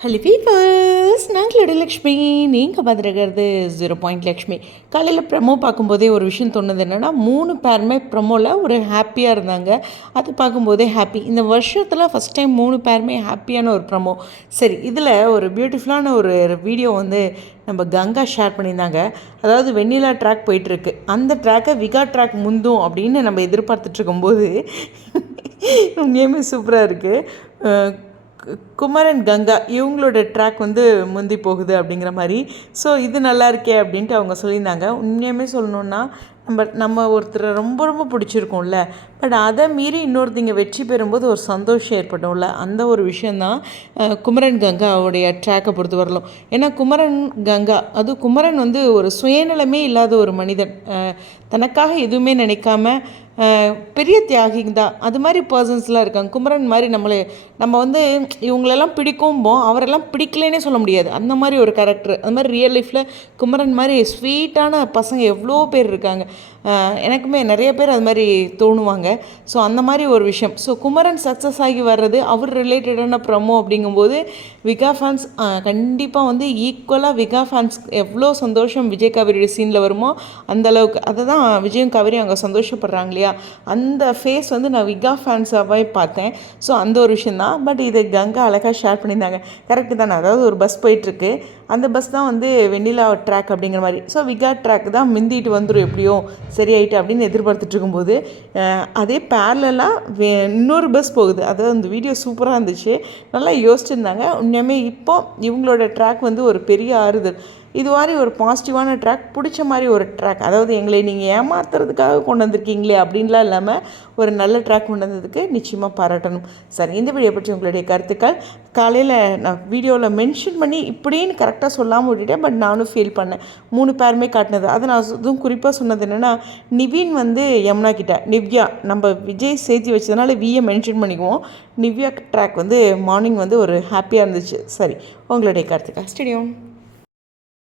Hello peepers நாங்களோட Lakshmi. நீங்கள் பார்த்துருக்கிறது zero point Lakshmi. காலையில் promo பார்க்கும்போதே ஒரு விஷயம் தோணுது என்னென்னா மூணு பேருமே ப்ரமோவில் ஒரு ஹாப்பியாக இருந்தாங்க. அது பார்க்கும்போதே ஹாப்பி இந்த வருஷத்தில் ஃபஸ்ட் டைம் மூணு பேருமே ஹாப்பியான ஒரு ப்ரமோ சரி இதில் ஒரு பியூட்டிஃபுல்லான ஒரு வீடியோ வந்து நம்ம கங்கா ஷேர் பண்ணியிருந்தாங்க. அதாவது வெண்ணிலா ட்ராக் போயிட்டுருக்கு. அந்த ட்ராக்கை விகா ட்ராக் முந்தும் அப்படின்னு நம்ம எதிர்பார்த்துட்ருக்கும்போது உண்மையுமே சூப்பராக இருக்குது குமரன் கங்கா இவங்களோட ட்ராக் வந்து முந்தி போகுது அப்படிங்கிற மாதிரி. ஸோ இது நல்லா இருக்கே அப்படின்ட்டு அவங்க சொல்லியிருந்தாங்க. உண்மையுமே சொல்லணுன்னா நம்ம நம்ம ஒருத்தரை ரொம்ப ரொம்ப பிடிச்சிருக்கோம்ல. பட் அதை மீறி இன்னொருத்தங்க வெற்றி பெறும்போது ஒரு சந்தோஷம் ஏற்பட்டோம்ல அந்த ஒரு விஷயந்தான் குமரன் கங்கா அவருடைய ட்ராக்கை பொறுத்து வரலாம். ஏன்னா குமரன் கங்கா அது குமரன் வந்து ஒரு சுயநலமே இல்லாத ஒரு மனிதன். தனக்காக எதுவுமே நினைக்காம பெரிய தியாகிங்க தான். அது மாதிரி பர்சன்ஸ்லாம் இருக்காங்க. குமரன் மாதிரி நம்மளை நம்ம வந்து இவங்களெல்லாம் பிடிக்கும்போம் அவரெல்லாம் பிடிக்கலனே சொல்ல முடியாது. அந்த மாதிரி ஒரு கேரக்டர் அந்த மாதிரி ரியல் லைஃப்பில் குமரன் மாதிரி ஸ்வீட்டான பசங்க எவ்வளோ பேர் இருக்காங்க. எனக்குமே நிறைய பேர் அது மாதிரி தோணுவாங்க. ஸோ அந்த மாதிரி ஒரு விஷயம். ஸோ குமரன் சக்ஸஸ் ஆகி வர்றது அவர் ரிலேட்டடான ப்ரமோ அப்படிங்கும்போது விகா ஃபேன்ஸ் கண்டிப்பாக வந்து ஈக்குவலாக விகா ஃபேன்ஸ் எவ்வளோ சந்தோஷம் விஜய் கவிரியோட சீனில் வருமோ அந்த அளவுக்கு. அதை தான் விஜயும் காவிரி அங்கே சந்தோஷப்படுறாங்க இல்லையா? அந்த ஃபேஸ் வந்து நான் விகா ஃபேன்ஸாகவே பார்த்தேன். ஸோ அந்த ஒரு விஷயம் தான். பட் இது கங்கா அழகாக ஷேர் பண்ணியிருந்தாங்க. கரெக்டு தானே? அதாவது ஒரு பஸ் போயிட்டுருக்கு. அந்த பஸ் தான் வந்து வெண்ணிலா ட்ராக் அப்படிங்கிற மாதிரி. ஸோ விகா ட்ராக் தான் மிந்திட்டு வந்துடும் எப்படியோ. சரியாயிட்டு அப்படின்னு எதிர்பார்த்துட்டு இருக்கும்போது அதே பேரலாக வே இன்னொரு பஸ் போகுது. அதாவது அந்த வீடியோ சூப்பராக இருந்துச்சு. நல்லா யோசிச்சிருந்தாங்க. உண்மையுமே இப்போ இவங்களோட ட்ராக் வந்து ஒரு பெரிய ஆறுதல். இது மாதிரி ஒரு பாசிட்டிவான ட்ராக் பிடிச்ச மாதிரி ஒரு ட்ராக் அதாவது எங்களை நீங்கள் ஏமாத்துறதுக்காக கொண்டு வந்திருக்கீங்களே அப்படின்லாம் இல்லாமல் ஒரு நல்ல ட்ராக் கொண்டு வந்ததுக்கு நிச்சயமாக பாராட்டணும். சரி இந்த வீடியோ பற்றி உங்களுடைய கருத்துக்கள் காலையில் நான் வீடியோவில் மென்ஷன் பண்ணி இப்படின்னு கரெக்டாக சொல்லாமல் விட்டுட்டேன் பட் நானும் ஃபீல் பண்ணேன். மூணு பேருமே காட்டினது. அதை நான் இதுவும் குறிப்பாக சொன்னது என்னென்னா நிவின் வந்து யமுனா கிட்ட நிவ்யா நம்ம விஜய் சேர்த்தி வச்சதுனால வியை மென்ஷன் பண்ணிக்குவோம். நிவ்யா ட்ராக் வந்து மார்னிங் வந்து ஒரு ஹாப்பியாக இருந்துச்சு. சரி உங்களுடைய கருத்துக்கள். ஸ்டேடியம்